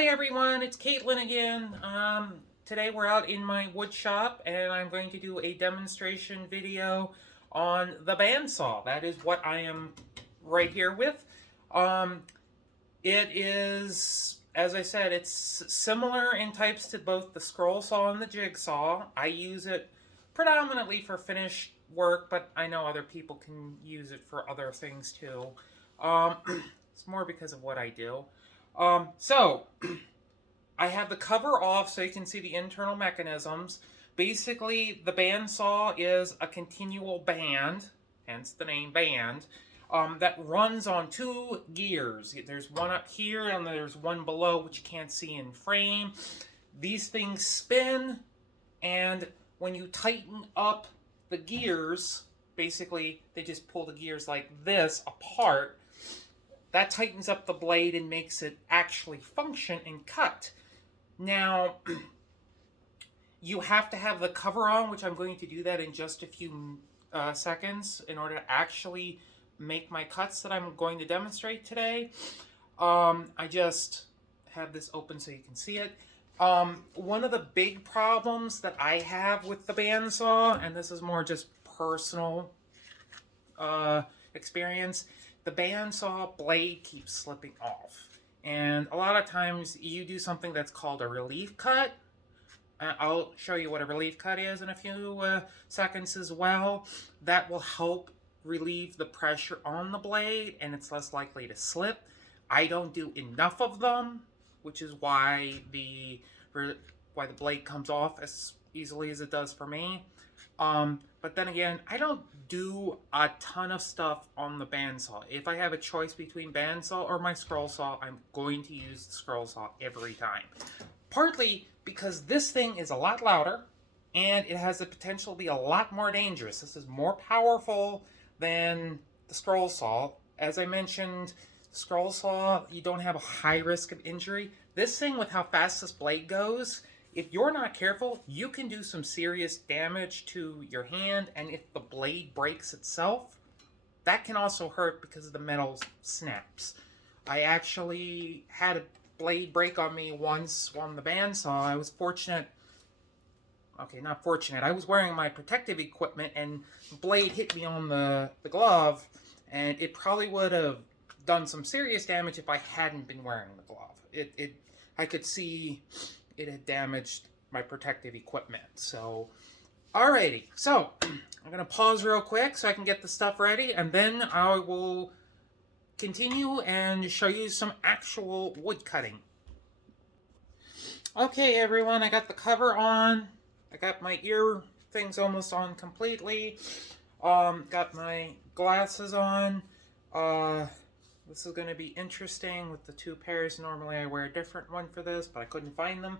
Hi everyone, it's Caitlin again. Today we're out in my wood shop and I'm going to do a demonstration video on the bandsaw. That is what I am right here with. It is, as I said, it's similar in types to both the scroll saw and the jigsaw. I use it predominantly for finished work, but I know other people can use it for other things too. It's more because of what I do. So I have the cover off so you can see the internal mechanisms. Basically, the bandsaw is a continual band, hence the name band, that runs on two gears. There's one up here and there's one below, which you can't see in frame. These things spin, and when you tighten up the gears, basically they just pull the gears like this apart. That tightens up the blade and makes it actually function and cut. Now, you have to have the cover on, which I'm going to do that in just a few seconds in order to actually make my cuts that I'm going to demonstrate today. I just have this open so you can see it. One of the big problems that I have with the bandsaw, and this is more just personal experience, the bandsaw blade keeps slipping off. And a lot of times you do something that's called a relief cut. I'll show you what a relief cut is in a few seconds as well. That will help relieve the pressure on the blade and it's less likely to slip. I don't do enough of them, which is why the blade comes off as easily as it does for me. But then again, I don't do a ton of stuff on the bandsaw. If I have a choice between bandsaw or my scroll saw, I'm going to use the scroll saw every time. Partly because this thing is a lot louder and it has the potential to be a lot more dangerous. This is more powerful than the scroll saw. As I mentioned, the scroll saw, you don't have a high risk of injury. This thing, with how fast this blade goes, if you're not careful, you can do some serious damage to your hand, and if the blade breaks itself, that can also hurt because the metal snaps. I actually had a blade break on me once on the bandsaw. I was fortunate. Okay, not fortunate. I was wearing my protective equipment, and the blade hit me on the glove, and it probably would have done some serious damage if I hadn't been wearing the glove. I could see it had damaged my protective equipment. So, alrighty. So, I'm going to pause real quick so I can get the stuff ready, and then I will continue and show you some actual wood cutting. Okay, everyone, I got the cover on. I got my ear things almost on completely. Got my glasses on. This is going to be interesting with the two pairs. Normally I wear a different one for this, but I couldn't find them.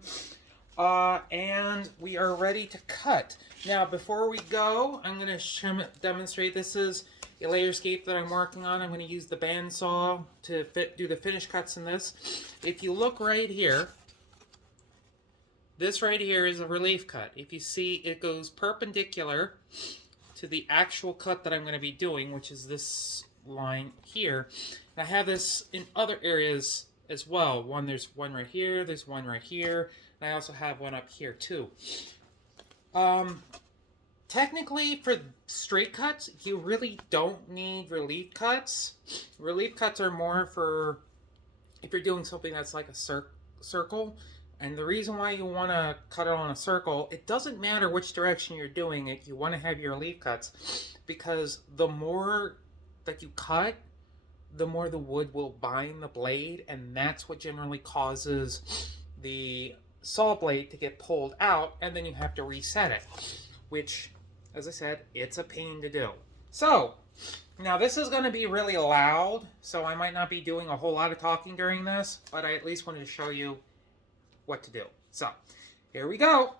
And we are ready to cut. Now, before we go, I'm going to demonstrate. This is a layer scape that I'm working on. I'm going to use the bandsaw to do the finish cuts in this. If you look right here, this right here is a relief cut. If you see, it goes perpendicular to the actual cut that I'm going to be doing, which is this line here. I have this in other areas as well. There's one right here, there's one right here, and I also have one up here too. Technically, for straight cuts, you really don't need relief cuts. Relief cuts are more for if you're doing something that's like a circle. And the reason why you want to cut it on a circle, it doesn't matter which direction you're doing it, you want to have your relief cuts, because the more that you cut, the more the wood will bind the blade, and that's what generally causes the saw blade to get pulled out, and then you have to reset it, which, as I said, it's a pain to do. So, now this is going to be really loud, so I might not be doing a whole lot of talking during this, but I at least wanted to show you what to do. So, here we go.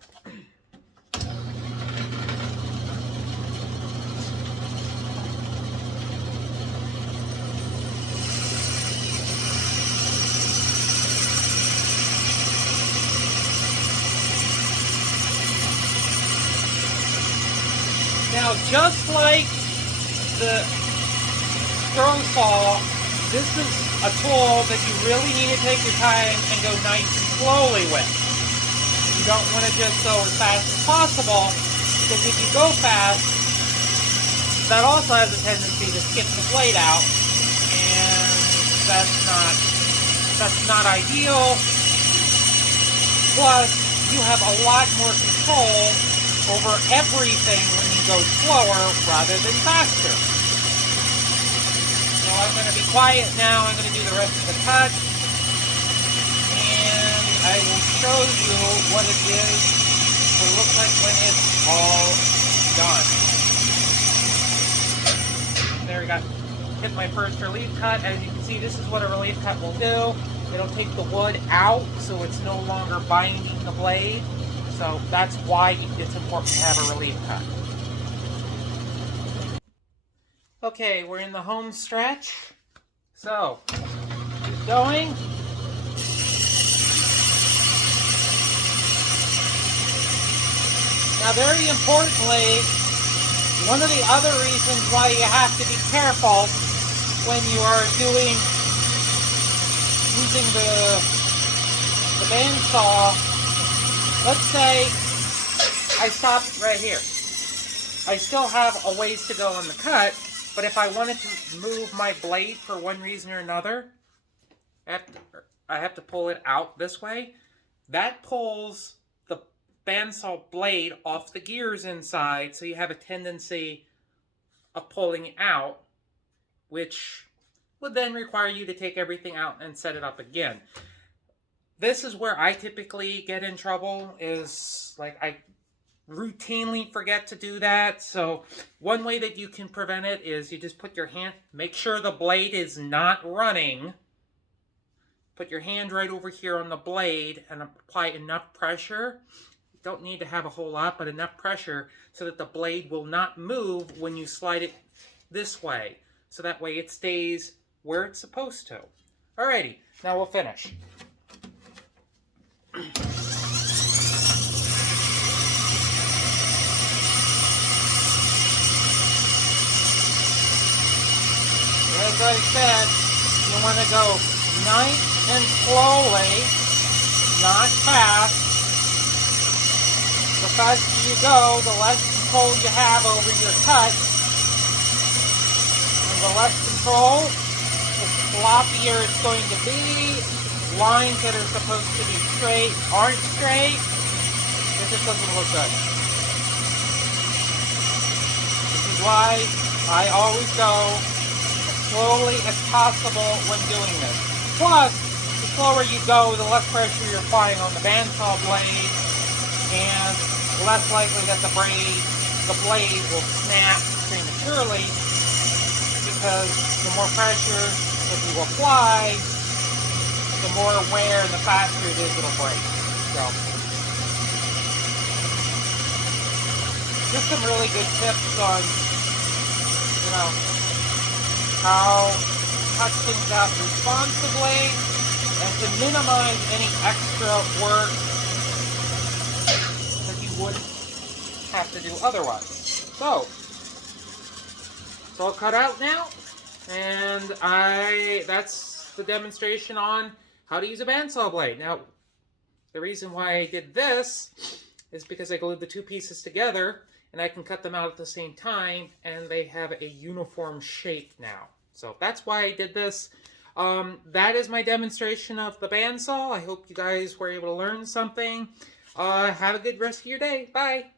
Now, just like the scroll saw, this is a tool that you really need to take your time and go nice and slowly with. You don't want to just go as fast as possible, because if you go fast, that also has a tendency to skip the blade out, and that's not ideal. Plus, you have a lot more control over everything when you go slower rather than faster. So I'm going to be quiet now. I'm going to do the rest of the cut, and I will show you what it is, what it looks like when it's all done. There we go. Hit my first relief cut. As you can see, this is what a relief cut will do. It'll take the wood out so it's no longer binding the blade. So that's why it's important to have a relief cut. Okay, we're in the home stretch. So, keep going. Now, very importantly, one of the other reasons why you have to be careful when you are using the bandsaw, let's say I stopped right here. I still have a ways to go on the cut, but if I wanted to move my blade for one reason or another, I have to pull it out this way. That pulls the bandsaw blade off the gears inside, so you have a tendency of pulling it out, which would then require you to take everything out and set it up again. This is where I typically get in trouble, is like I routinely forget to do that. So one way that you can prevent it is you just put your hand, make sure the blade is not running. Put your hand right over here on the blade and apply enough pressure. You don't need to have a whole lot, but enough pressure so that the blade will not move when you slide it this way. So that way it stays where it's supposed to. Alrighty, now we'll finish. As I said, you want to go nice and slowly, not fast. The faster you go, the less control you have over your cut. And the less control, the sloppier it's going to be. Lines that are supposed to be straight aren't straight. It just doesn't look good. This is why I always go as slowly as possible when doing this. Plus, the slower you go, the less pressure you're applying on the bandsaw blade, and less likely that the blade will snap prematurely, because the more pressure that you apply, the more wear and the faster it is it'll break. So, just some really good tips on, how to cut things out responsibly and to minimize any extra work that you wouldn't have to do otherwise. So, it's all cut out now, and that's the demonstration on how to use a bandsaw blade. Now, the reason why I did this is because I glued the two pieces together, and I can cut them out at the same time, and they have a uniform shape now. So that's why I did this. That is my demonstration of the bandsaw. I hope you guys were able to learn something. Have a good rest of your day. Bye.